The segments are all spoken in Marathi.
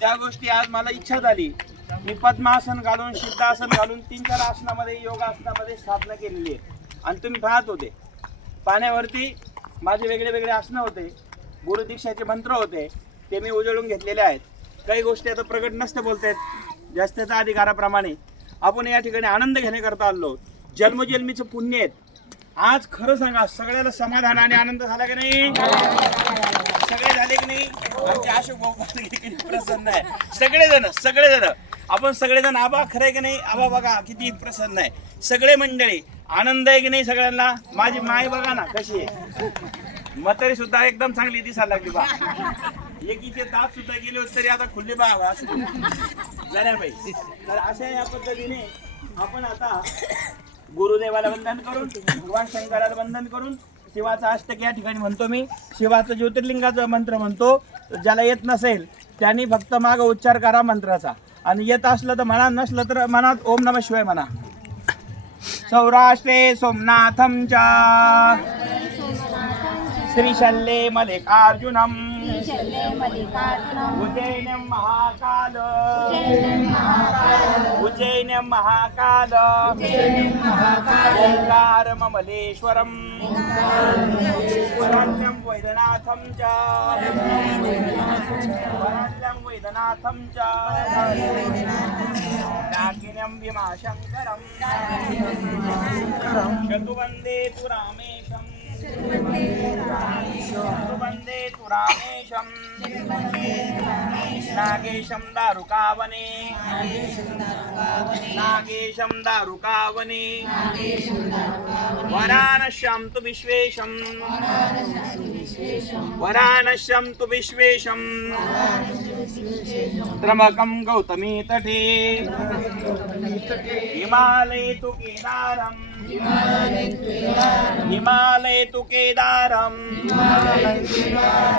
त्या गोष्टी आज मला इच्छा झाली. मी पद्मासन घालून सिद्धासन घालून तीन चार आसनामध्ये योगासनामध्ये साधना केलेली आहे. आणि तुम्ही पाहत होते. पाण्यावरती माझे वेगळे वेगळे आसनं होते. गुरुदीक्षाचे मंत्र होते. ते मी उजळून घेतलेले आहेत. काही गोष्टी आता प्रगट नसते बोलतायत. जास्तीच्या अधिकाराप्रमाणे. आपण या ठिकाणी आनंद घेण्याकरता आलो. जन्मजन्मीचं पुण्य आहेत. आज खरं सांगा सगळ्याला समाधान आणि आनंद झाला की नाही? सगळे झाले की नाही? आमचे अशोक भाऊ किती प्रसन्न आहे. सगळेजण सगळेजण. आपण सगळेजण आबा खरं आहे की नाही? आबा बघा किती प्रसन्न आहे. सगळे मंडळी आनंद आहे की नाही सगळ्यांना? माझी माय बघा ना कशी आहे. म्हातारी सुद्धा एकदम चांगली दिसायला लागली बा. एकीचे दात सुद्धा गेले होते तरी आता खुल्ले बा असं झाल्या बाई. तर अशा या पद्धतीने आपण आता गुरुदेवाला वंदन करून भगवान शंकराला वंदन करून शिवाचा अष्टक या ठिकाणी म्हणतो मी. शिवाचं ज्योतिर्लिंगाचा मंत्र म्हणतो. ज्याला येत नसेल त्यांनी फक्त माग उच्चार करा मंत्राचा. आणि येत असलं तर म्हणा नसलं तर मनात ओम नम शिवाय म्हणा. सौराष्ट्रे सोमनाथमच्या శ్రీశల్లే మలికార్జునం ఉజ్జయినం మహాకాలో ఉజ్జయినం మహాకాలో ఓంకారమలేశ్వరం వరణ్యం వైదనాథం చ. వరణ్యం వైదనాథం చ. నాకినం విమాశంకరం. శతు వందే రామే నాగేశం దారుకావనే. నాగేశం దారుకావనే. వరానశ్యం తు విశ్వేశం. వరానశ్యం తు విశ్వేశం. त्रमकं गौतमी तटे हिमालये तु केदारम्। हिमालये तु केदारम्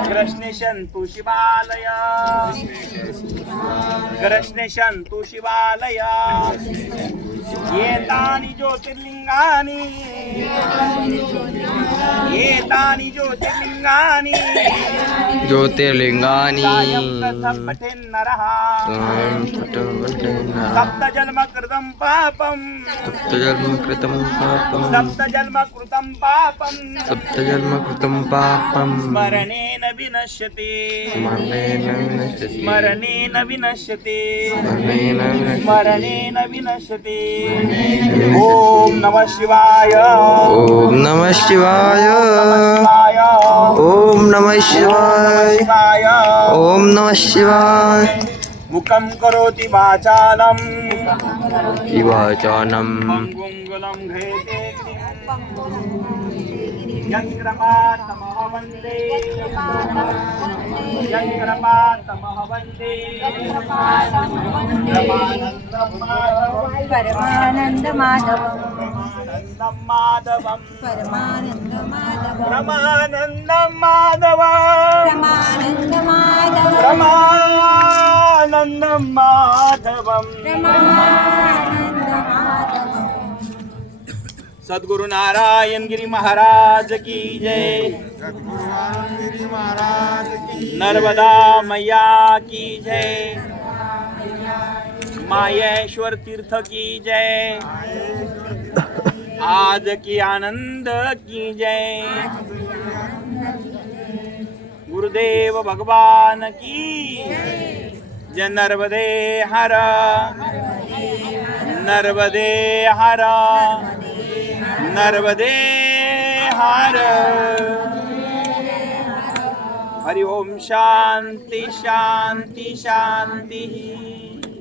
कृष्णेशन्तु शिवालय कृष्णेशन्तु शिवालय। एतानि ज्योतिर्लिङ्गानि। एतानि ज्योतिर्लिङ्गानि ज्योतिर्लिंगानी. कायं कथं पठेन्नरः सप्तजन्म कृतं पापम्. सप्तजन्म कृतं पापं सप्तजन्म कृतं पापम्. सप्तजन्म कृतं पापं स्मरणेन विनश्यते. स्मरणेन विनश्यति. स्मरणेन विनश्यते. स्मरणेन विनश्यति. स्मरणेन विनश्यते. ॐ नमः शिवाय. ॐ नमः शिवाय. शिवाय ॐ नमः शिवाय शिवाय ॐ नमः शिवाय मुखं करोति वाचालम् शिवाचानं गुङ्गुलं घयते यत्कृपातमः वन्दे यत्कृपातमः वन्दे परमानंद माधव। परमानन्दं माधवम्। माधव परमानन्दं माधव परमानन्दं माधवम्। माधव सद्गुरु नारायण गिरी महाराज की जय। नर्मदा मैया की जय। मायेश्वर तीर्थ की जय। आज की आनंद की जय। गुरुदेव भगवान की। जय नर्मदे हर। नर्मदे हर। नर्मदे हर। हरि ओम शांति शांति शांति।